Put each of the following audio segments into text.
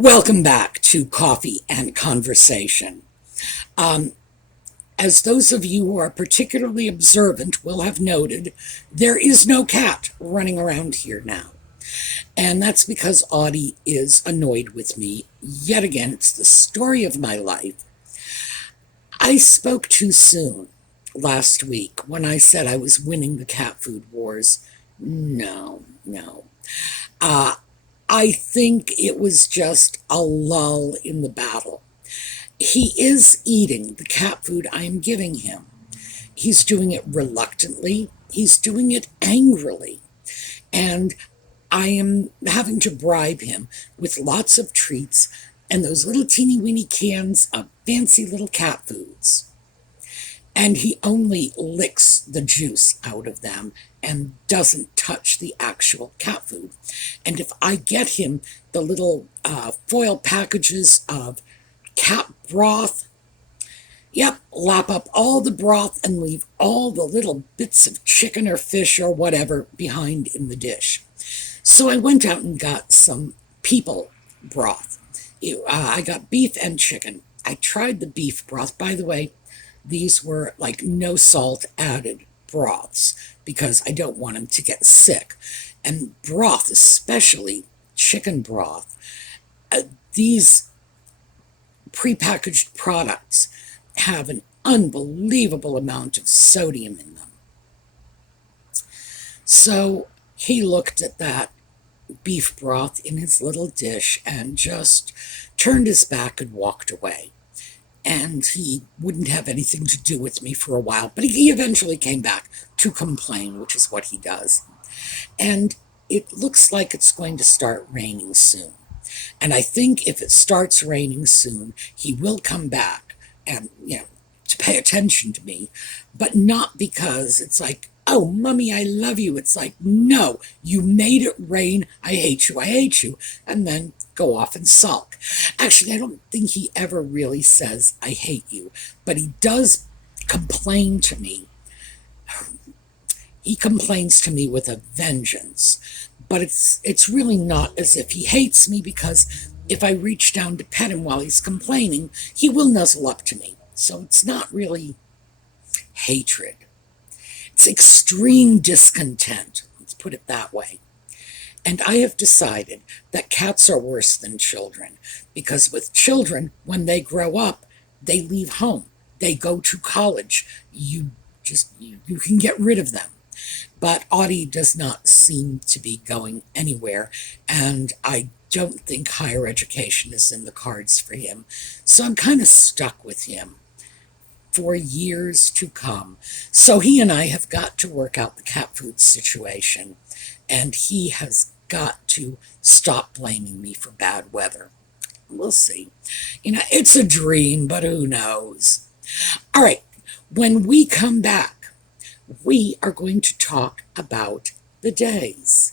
Welcome back to Coffee and Conversation. As those of you who are particularly observant will have noted, there is no cat running around here now. And that's because Audie is annoyed with me. Yet again, it's the story of my life. I spoke too soon last week when I said I was winning the cat food wars. No. I think it was just a lull in the battle. He is eating the cat food I am giving him. He's doing it reluctantly. He's doing it angrily. And I am having to bribe him with lots of treats and those little teeny weeny cans of fancy little cat foods. And he only licks the juice out of them and doesn't touch the actual cat food. And if I get him the little foil packages of cat broth, lap up all the broth and leave all the little bits of chicken or fish or whatever behind in the dish. So I went out and got some people broth. I got beef and chicken. I tried the beef broth. By the way, these were like no salt added broths because I don't want him to get sick. And broth, especially chicken broth, these prepackaged products have an unbelievable amount of sodium in them. So he looked at that beef broth in his little dish and just turned his back and walked away. And he wouldn't have anything to do with me for a while, but he eventually came back to complain, which is what he does. And it looks like it's going to start raining soon. And I think if it starts raining soon, he will come back and, to pay attention to me, but not because it's like, oh, Mommy, I love you. It's like, no, you made it rain. I hate you. And then go off and sulk. Actually, I don't think he ever really says, I hate you, but he does complain to me. He complains to me with a vengeance, but it's really not as if he hates me, because if I reach down to pet him while he's complaining, he will nuzzle up to me. So it's not really hatred. It's extreme discontent. Let's put it that way. And I have decided that cats are worse than children, because with children, when they grow up, they leave home. They go to college. You can get rid of them. But Audie does not seem to be going anywhere, and I don't think higher education is in the cards for him. So I'm kind of stuck with him for years to come. So he and I have got to work out the cat food situation, and he has got to stop blaming me for bad weather. We'll see. It's a dream, but who knows? All right, when we come back, we are going to talk about bidets.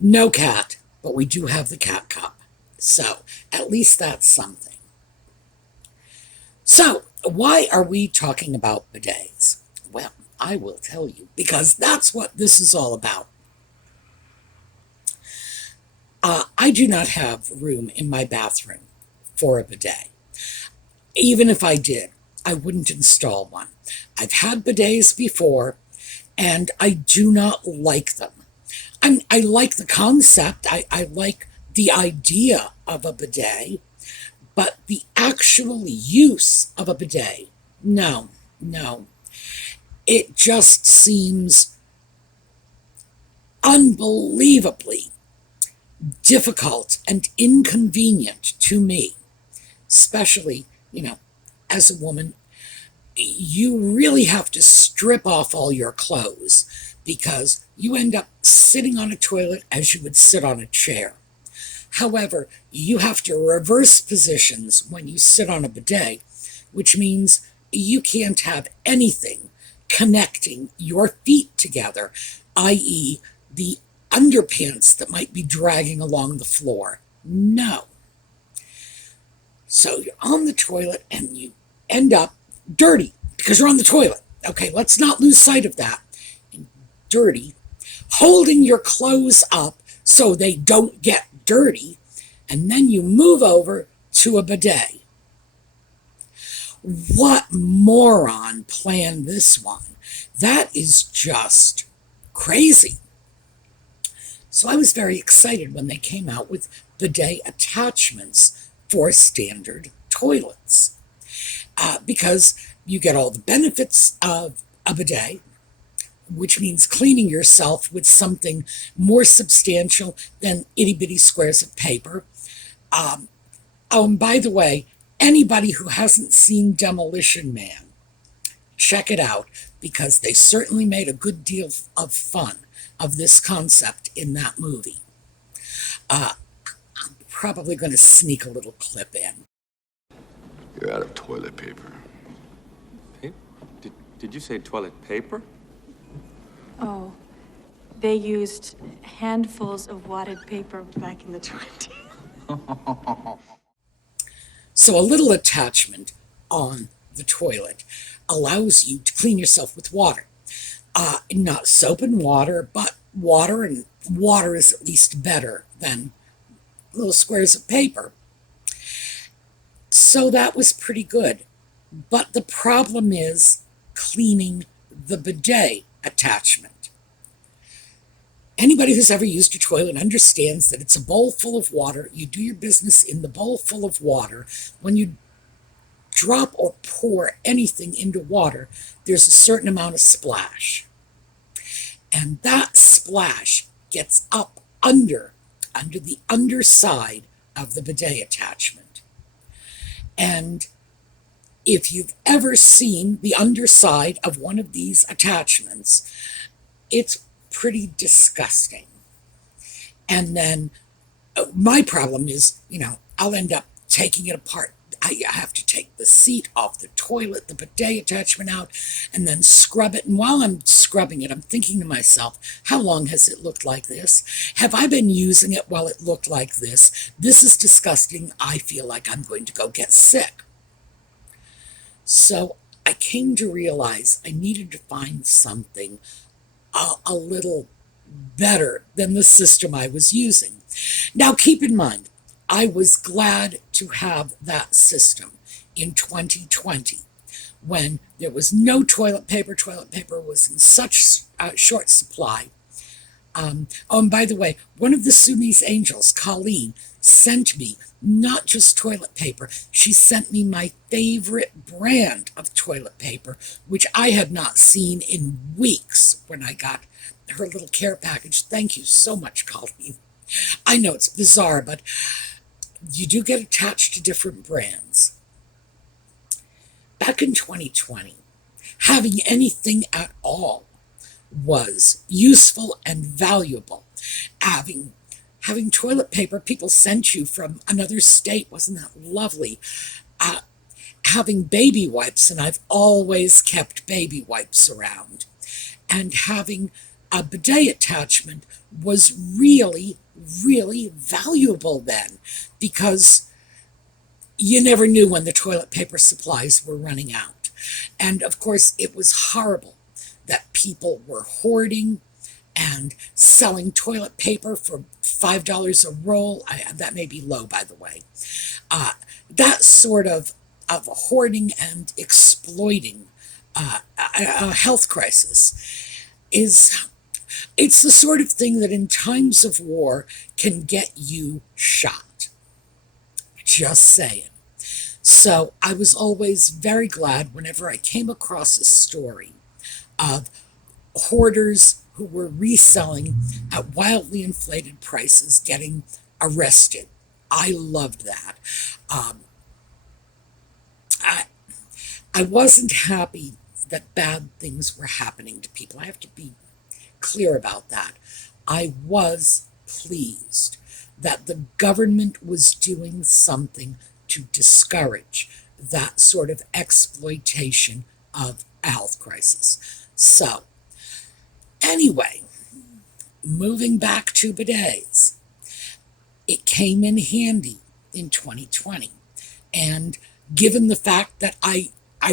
No cat, but we do have the cat cup. So at least that's something. So why are we talking about bidets? Well, I will tell you, because that's what this is all about. I do not have room in my bathroom for a bidet. Even if I did, I wouldn't install one. I've had bidets before, and I do not like them. I like the concept. I like the idea of a bidet, but the actual use of a bidet, no. It just seems unbelievably difficult and inconvenient to me, especially, as a woman. You really have to strip off all your clothes, because you end up sitting on a toilet as you would sit on a chair. However, you have to reverse positions when you sit on a bidet, which means you can't have anything connecting your feet together, i.e., the underpants that might be dragging along the floor. No. So you're on the toilet and you end up dirty because you're on the toilet. Okay, let's not lose sight of that. And dirty, holding your clothes up so they don't get dirty, and then you move over to a bidet. What moron planned this one? That is just crazy. So I was very excited when they came out with bidet attachments for standard toilets, because you get all the benefits of a bidet, which means cleaning yourself with something more substantial than itty-bitty squares of paper. And by the way, anybody who hasn't seen Demolition Man, check it out, because they certainly made a good deal of fun of this concept in that movie. I'm probably going to sneak a little clip in. You're out of toilet paper. Did you say toilet paper? Oh, they used handfuls of wadded paper back in the 20s. So a little attachment on the toilet allows you to clean yourself with water. Not soap and water, but water, and water is at least better than little squares of paper. So that was pretty good. But the problem is cleaning the bidet attachment. Anybody who's ever used a toilet understands that it's a bowl full of water. You do your business in the bowl full of water. When you drop or pour anything into water, there's a certain amount of splash. And that splash gets up under the underside of the bidet attachment. And if you've ever seen the underside of one of these attachments, it's pretty disgusting. And then my problem is, I'll end up taking it apart. I have to take the seat off the toilet, the bidet attachment out, and then scrub it. And while I'm scrubbing it, I'm thinking to myself, how long has it looked like this? Have I been using it while it looked like this? This is disgusting. I feel like I'm going to go get sick. So I came to realize I needed to find something a little better than the system I was using. Now, keep in mind, I was glad to have that system in 2020 when there was no toilet paper. Toilet paper was in such short supply. And by the way, one of the Sudanese angels, Colleen, sent me not just toilet paper. She sent me my favorite brand of toilet paper, which I had not seen in weeks when I got her little care package. Thank you so much, Colleen. I know it's bizarre, but you do get attached to different brands. Back in 2020, having anything at all was useful and valuable. Having toilet paper people sent you from another state, wasn't that lovely? Having baby wipes, and I've always kept baby wipes around. And having a bidet attachment was really, really valuable then, because you never knew when the toilet paper supplies were running out. And of course, it was horrible that people were hoarding and selling toilet paper for $5 a roll. That may be low, by the way. That sort of hoarding and exploiting a health crisis it's the sort of thing that in times of war can get you shot. Just saying. So I was always very glad whenever I came across a story of hoarders who were reselling at wildly inflated prices getting arrested. I loved that. I wasn't happy that bad things were happening to people. I have to be clear about that. I was pleased that the government was doing something to discourage that sort of exploitation of a health crisis. So, anyway, moving back to bidets, it came in handy in 2020. And given the fact that I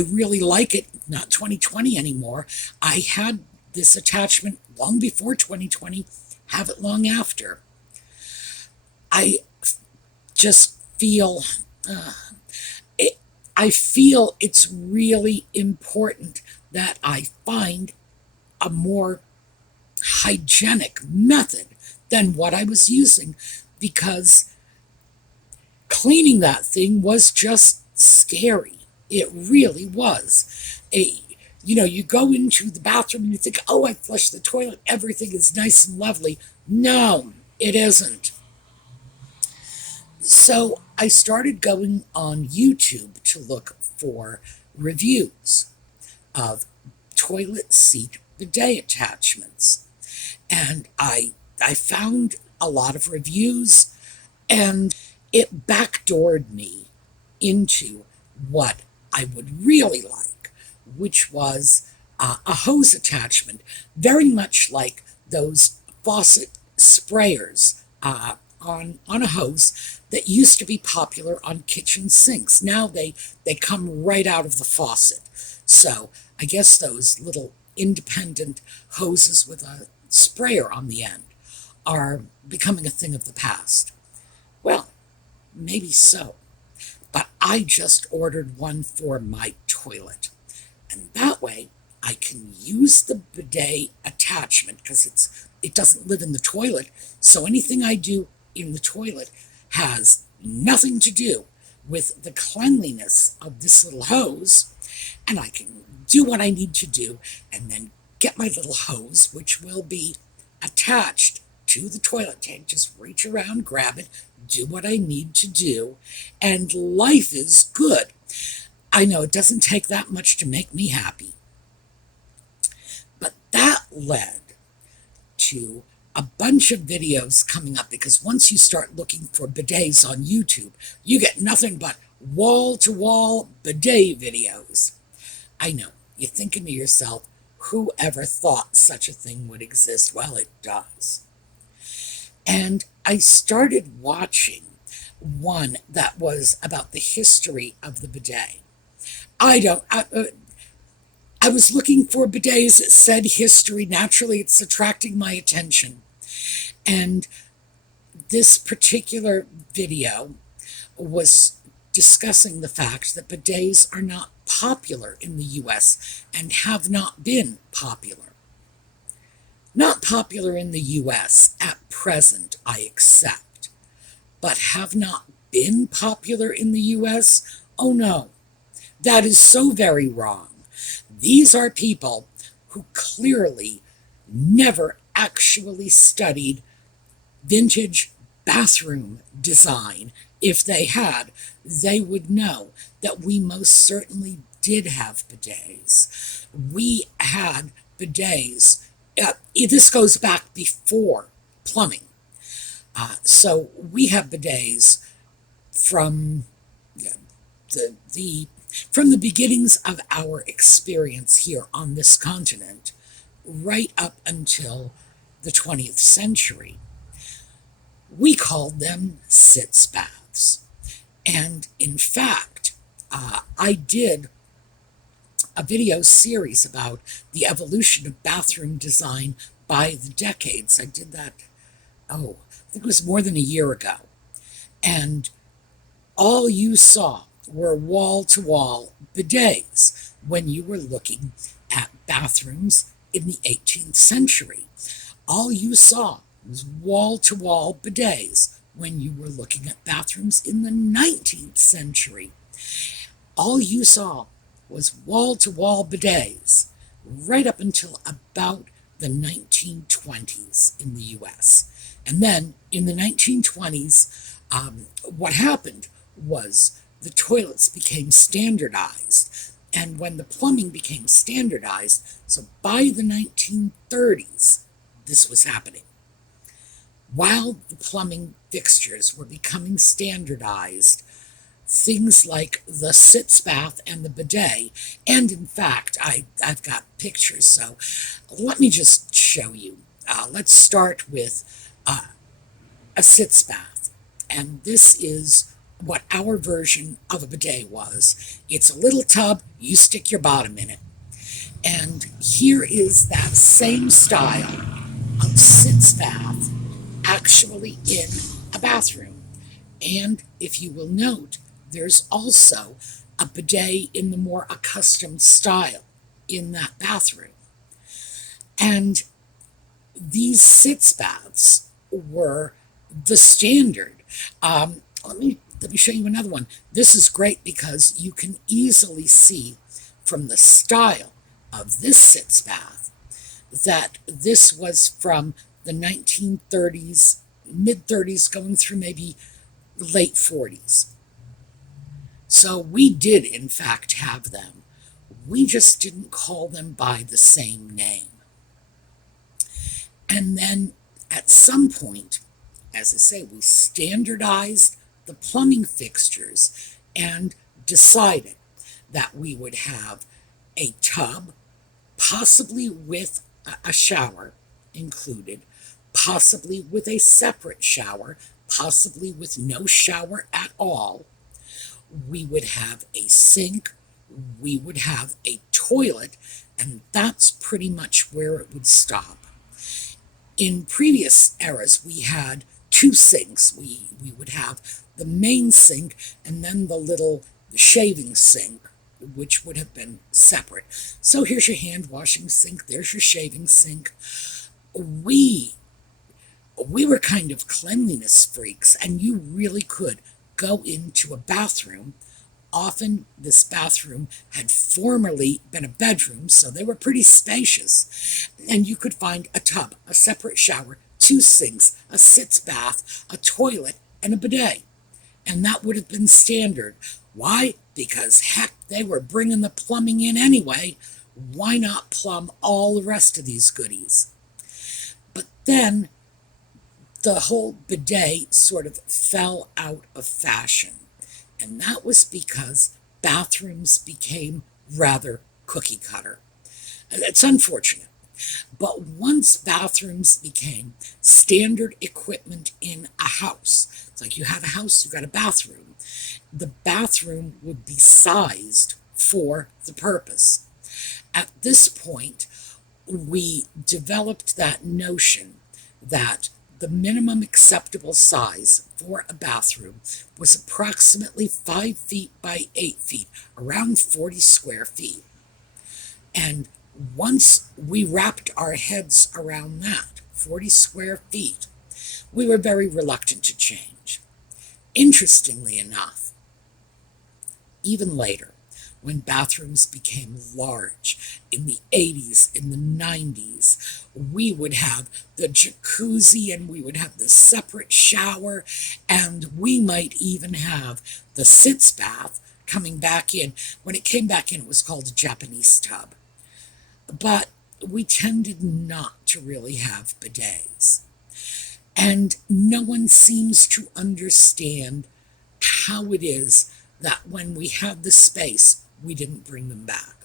really like it, not 2020 anymore, I had this attachment long before 2020, have it long after. I just feel, I feel it's really important that I find a more hygienic method than what I was using, because cleaning that thing was just scary. It really was. You go into the bathroom and you think, oh, I flushed the toilet, everything is nice and lovely. No, it isn't. So I started going on YouTube to look for reviews of toilet seat bidet attachments. And I found a lot of reviews, and it backdoored me into what I would really like, which was a hose attachment, very much like those faucet sprayers on a hose that used to be popular on kitchen sinks. Now they come right out of the faucet. So I guess those little independent hoses with a sprayer on the end are becoming a thing of the past. Well, maybe so. But I just ordered one for my toilet. And that way I can use the bidet attachment, because it doesn't live in the toilet. So anything I do in the toilet has nothing to do with the cleanliness of this little hose. And I can do what I need to do and then get my little hose, which will be attached to the toilet tank. Just reach around, grab it, do what I need to do, and life is good. I know it doesn't take that much to make me happy. But that led to a bunch of videos coming up, because once you start looking for bidets on YouTube, you get nothing but wall-to-wall bidet videos. I know, you're thinking to yourself, whoever thought such a thing would exist? Well, it does. And I started watching one that was about the history of the bidet. I was looking for bidets that said history. Naturally, it's attracting my attention. And this particular video was discussing the fact that bidets are not popular in the US and have not been popular. Not popular in the US at present, I accept, but have not been popular in the US? Oh no, that is so very wrong. These are people who clearly never actually studied vintage bathroom design. If they had, they would know that we most certainly did have bidets. We had bidets. This goes back before plumbing. So we have bidets from from the beginnings of our experience here on this continent, right up until the 20th century. We called them sitz baths. And in fact, I did a video series about the evolution of bathroom design by the decades. I did that, I think it was more than a year ago. And all you saw were wall-to-wall bidets when you were looking at bathrooms in the 18th century. All you saw was wall-to-wall bidets when you were looking at bathrooms in the 19th century. All you saw was wall-to-wall bidets right up until about the 1920s in the US. And then in the 1920s, what happened was the toilets became standardized. And when the plumbing became standardized, so by the 1930s, this was happening. While the plumbing fixtures were becoming standardized, things like the sitz bath and the bidet. And in fact, I've got pictures, so let me just show you. Let's start with a sitz bath. And this is what our version of a bidet was. It's a little tub, you stick your bottom in it. And here is that same style of sitz bath actually in a bathroom. And if you will note, there's also a bidet in the more accustomed style in that bathroom. And these sitz baths were the standard. Let me show you another one. This is great because you can easily see from the style of this sitz bath that this was from the 1930s, mid-30s, going through maybe late 40s. So we did, in fact, have them. We just didn't call them by the same name. And then at some point, as I say, we standardized the plumbing fixtures and decided that we would have a tub, possibly with a shower included, possibly with a separate shower, possibly with no shower at all. We would have a sink, we would have a toilet, and that's pretty much where it would stop. In previous eras, we had two sinks. We would have the main sink and then the little shaving sink, which would have been separate. So here's your hand washing sink, there's your shaving sink. We were kind of cleanliness freaks, and you really could go into a bathroom. Often this bathroom had formerly been a bedroom, so they were pretty spacious. And you could find a tub, a separate shower, two sinks, a sitz bath, a toilet, and a bidet. And that would have been standard. Why? Because heck, they were bringing the plumbing in anyway. Why not plumb all the rest of these goodies? But then the whole bidet sort of fell out of fashion. And that was because bathrooms became rather cookie cutter. It's unfortunate. But once bathrooms became standard equipment in a house, it's like you have a house, you've got a bathroom. The bathroom would be sized for the purpose. At this point, we developed that notion that the minimum acceptable size for a bathroom was approximately 5 feet by 8 feet, around 40 square feet. And once we wrapped our heads around that, 40 square feet, we were very reluctant to change. Interestingly enough, even later, when bathrooms became large in the 80s, in the 90s, we would have the jacuzzi and we would have the separate shower, and we might even have the sitz bath coming back in. When it came back in, it was called a Japanese tub. But we tended not to really have bidets. And no one seems to understand how it is that when we had the space, we didn't bring them back.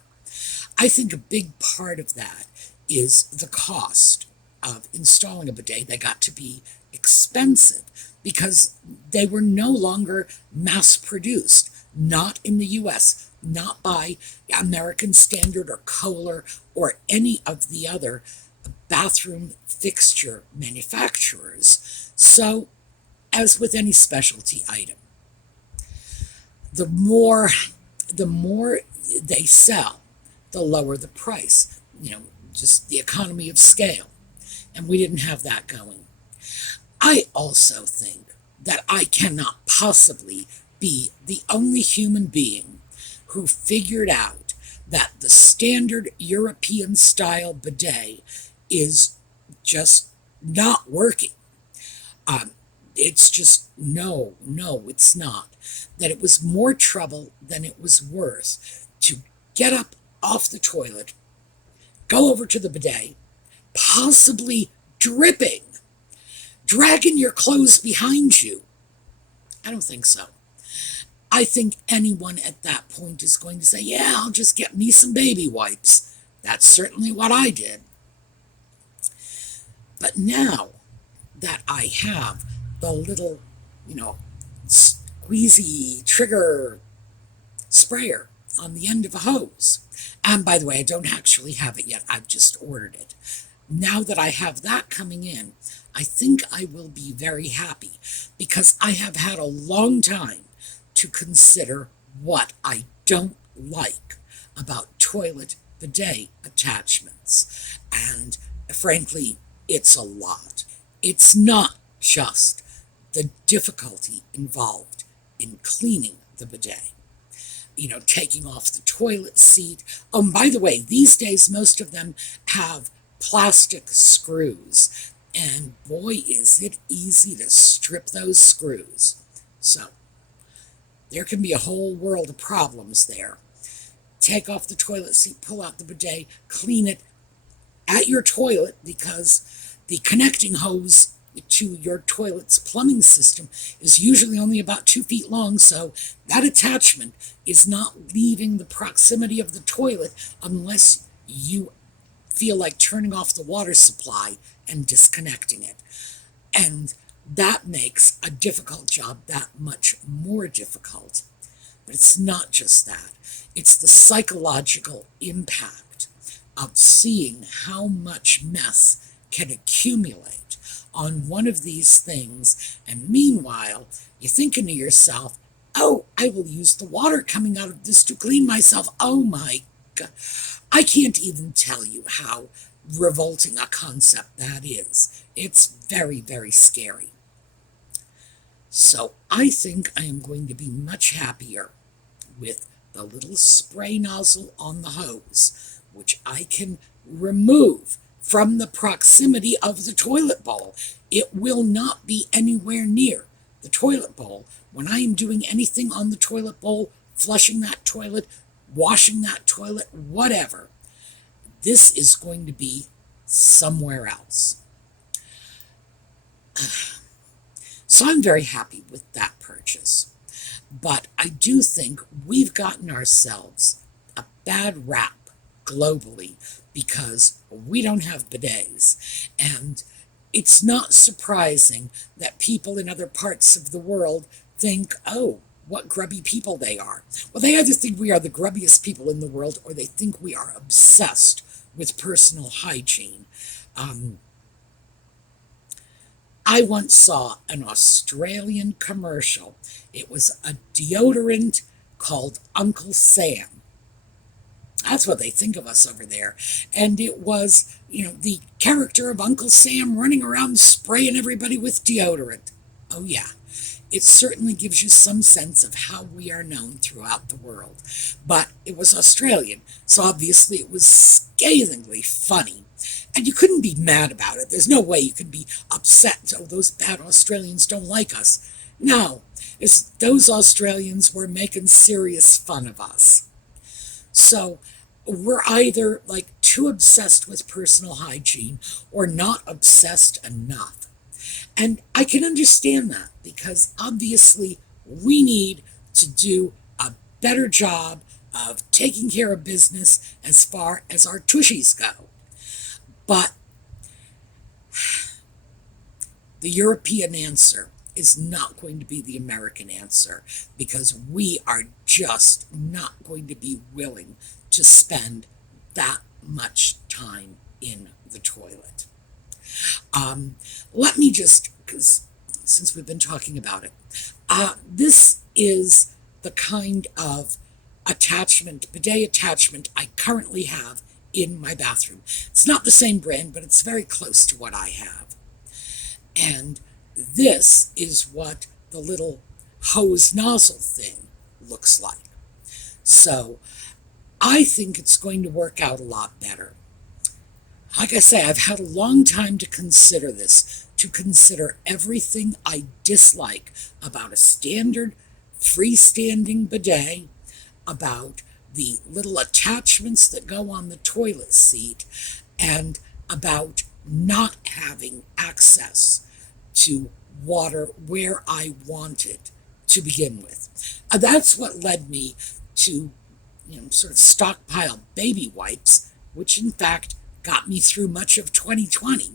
I think a big part of that is the cost of installing a bidet. They got to be expensive because they were no longer mass produced, not in the US, not by American Standard or Kohler or any of the other bathroom fixture manufacturers. So, as with any specialty item, the more they sell, the lower the price. Just the economy of scale. And we didn't have that going. I also think that I cannot possibly be the only human being who figured out that the standard European style bidet is just not working. It's just, no, it's not. That it was more trouble than it was worth to get up off the toilet, go over to the bidet, possibly dripping, dragging your clothes behind you. I don't think so. I think anyone at that point is going to say, yeah, I'll just get me some baby wipes. That's certainly what I did. But now that I have the little, squeezy trigger sprayer on the end of a hose, and by the way, I don't actually have it yet, I've just ordered it. Now that I have that coming in, I think I will be very happy, because I have had a long time to consider what I don't like about toilet bidet attachments. And frankly, it's a lot. It's not just the difficulty involved in cleaning the bidet. Taking off the toilet seat. Oh, and by the way, these days, most of them have plastic screws. And boy, is it easy to strip those screws. So, there can be a whole world of problems there. Take off the toilet seat, pull out the bidet, clean it at your toilet, because the connecting hose to your toilet's plumbing system is usually only about 2 feet long, so that attachment is not leaving the proximity of the toilet unless you feel like turning off the water supply and disconnecting it. And that makes a difficult job that much more difficult. But it's not just that. It's the psychological impact of seeing how much mess can accumulate on one of these things, and meanwhile, you're thinking to yourself, oh, I will use the water coming out of this to clean myself. Oh my God. I can't even tell you how revolting a concept that is. It's very, very scary. So I think I am going to be much happier with the little spray nozzle on the hose, which I can remove from the proximity of the toilet bowl. It will not be anywhere near the toilet bowl when I am doing anything on the toilet bowl, flushing that toilet, washing that toilet, whatever. This is going to be somewhere else. So I'm very happy with that purchase. But I do think we've gotten ourselves a bad rap globally because we don't have bidets. And it's not surprising that people in other parts of the world think, oh, what grubby people they are. Well, they either think we are the grubbiest people in the world, or they think we are obsessed with personal hygiene. I once saw an Australian commercial. It was a deodorant called Uncle Sam. That's what they think of us over there. And it was, the character of Uncle Sam running around spraying everybody with deodorant. Oh yeah, it certainly gives you some sense of how we are known throughout the world. But it was Australian, so obviously it was scathingly funny. And you couldn't be mad about it. There's no way you can be upset, oh, those bad Australians don't like us. No, it's those Australians were making serious fun of us. So we're either too obsessed with personal hygiene or not obsessed enough. And I can understand that, because obviously we need to do a better job of taking care of business as far as our tushies go. But the European answer is not going to be the American answer, because we are just not going to be willing to spend that much time in the toilet. Let me just, because since we've been talking about it, this is the kind of bidet attachment I currently have in my bathroom. It's not the same brand, but it's very close to what I have. And this is what the little hose nozzle thing looks like. So I think it's going to work out a lot better. Like I say, I've had a long time to consider this, to consider everything I dislike about a standard freestanding bidet, about the little attachments that go on the toilet seat, and about not having access to water where I want it to begin with. That's what led me to, sort of stockpile baby wipes, which in fact got me through much of 2020.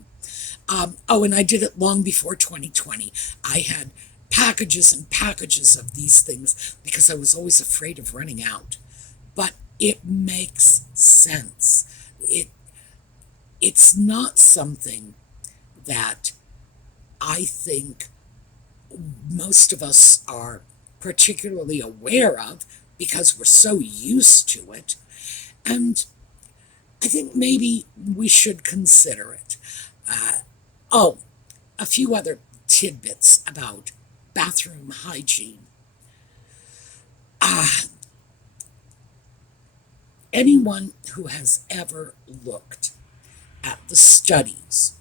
And I did it long before 2020. I had packages and packages of these things because I was always afraid of running out. But it makes sense. It's not something that I think most of us are particularly aware of because we're so used to it. And I think maybe we should consider it. A few other tidbits about bathroom hygiene. Anyone who has ever looked at the studies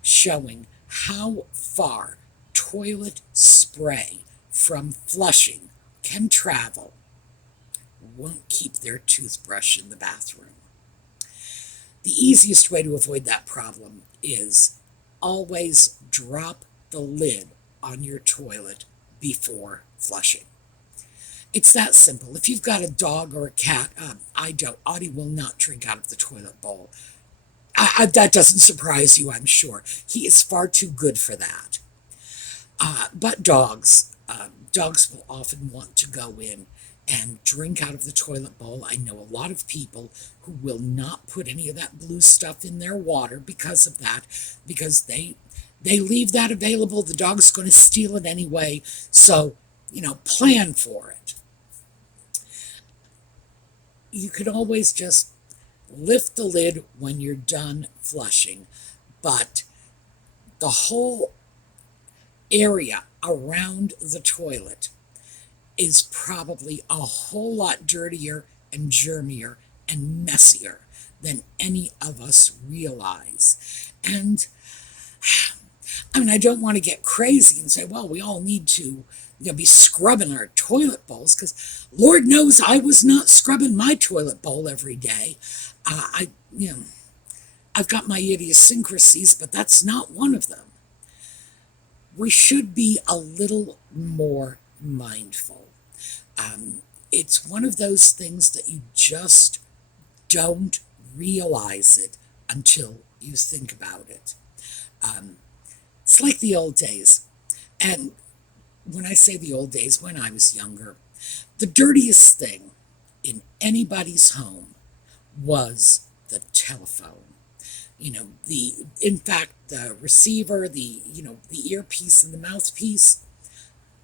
showing how far toilet spray from flushing can travel won't keep their toothbrush in the bathroom. The easiest way to avoid that problem is always drop the lid on your toilet before flushing. It's that simple. If you've got a dog or a cat, I don't. Audie will not drink out of the toilet bowl. That doesn't surprise you, I'm sure. He is far too good for that. But dogs will often want to go in and drink out of the toilet bowl. I know a lot of people who will not put any of that blue stuff in their water because of that, because they leave that available. The dog's going to steal it anyway. So, plan for it. You can always just lift the lid when you're done flushing, but the whole area around the toilet is probably a whole lot dirtier and germier and messier than any of us realize. And I don't want to get crazy and say, well, we all need to be scrubbing our toilet bowls, because Lord knows I was not scrubbing my toilet bowl every day. I've got my idiosyncrasies, but that's not one of them. We should be a little more mindful. It's one of those things that you just don't realize it until you think about it. It's like the old days. And when I say the old days, when I was younger, the dirtiest thing in anybody's home was the telephone. In fact, the receiver, the earpiece and the mouthpiece,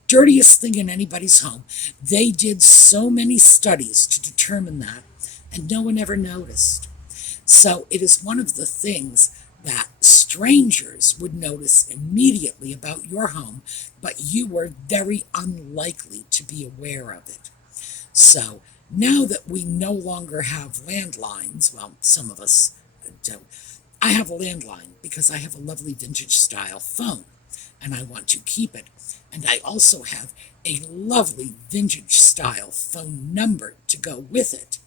dirtiest thing in anybody's home. They did so many studies to determine that, and no one ever noticed. So it is one of the things that strangers would notice immediately about your home, but you were very unlikely to be aware of it. So now that we no longer have landlines, well, some of us don't. I have a landline because I have a lovely vintage style phone and I want to keep it. And I also have a lovely vintage style phone number to go with it.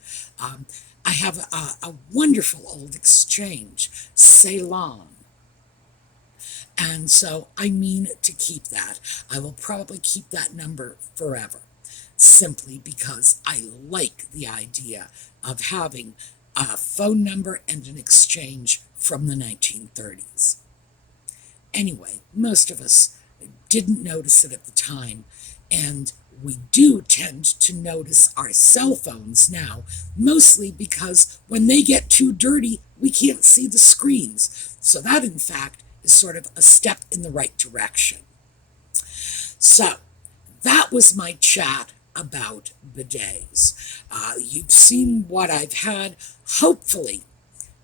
I have a wonderful old exchange, Ceylon. And so I mean to keep that. I will probably keep that number forever, simply because I like the idea of having a phone number and an exchange from the 1930s. Anyway, most of us didn't notice it at the time, and we do tend to notice our cell phones now, mostly because when they get too dirty, we can't see the screens. So that, in fact, is sort of a step in the right direction. So that was my chat about bidets. You've seen what I've had. Hopefully,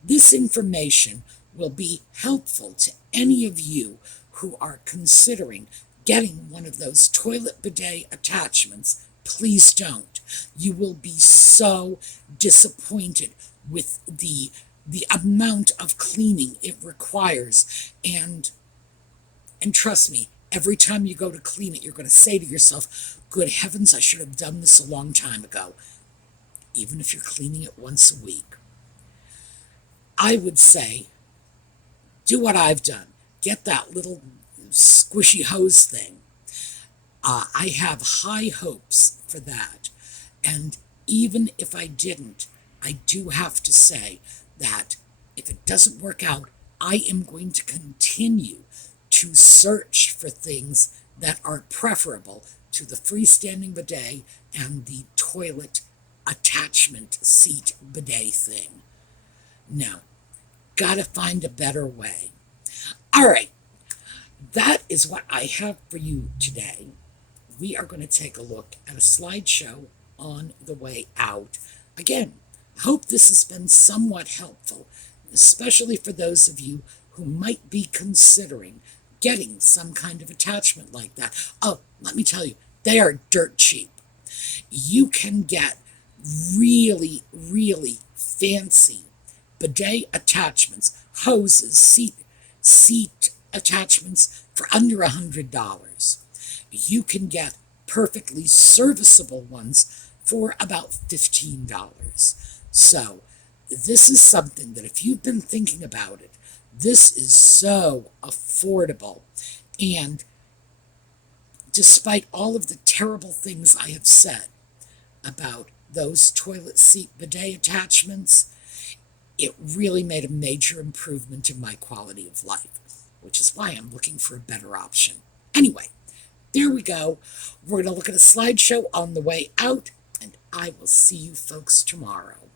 this information will be helpful to any of you who are considering getting one of those toilet bidet attachments. Please don't. You will be so disappointed with the amount of cleaning it requires. And trust me, every time you go to clean it, you're going to say to yourself, good heavens, I should have done this a long time ago, even if you're cleaning it once a week. I would say, do what I've done. Get that little squishy hose thing. I have high hopes for that. And even if I didn't, I do have to say that if it doesn't work out, I am going to continue to search for things that are preferable to the freestanding bidet and the toilet attachment seat bidet thing. Now, gotta find a better way. All right, that is what I have for you today. We are going to take a look at a slideshow on the way out. Again, I hope this has been somewhat helpful, especially for those of you who might be considering getting some kind of attachment like that. Oh, let me tell you, they are dirt cheap. You can get really, really fancy bidet attachments, hoses, seat attachments for under $100. You can get perfectly serviceable ones for about $15. So this is something that if you've been thinking about it, this is so affordable. And despite all of the terrible things I have said about those toilet seat bidet attachments, it really made a major improvement in my quality of life, which is why I'm looking for a better option. Anyway, there we go. We're going to look at a slideshow on the way out, and I will see you folks tomorrow.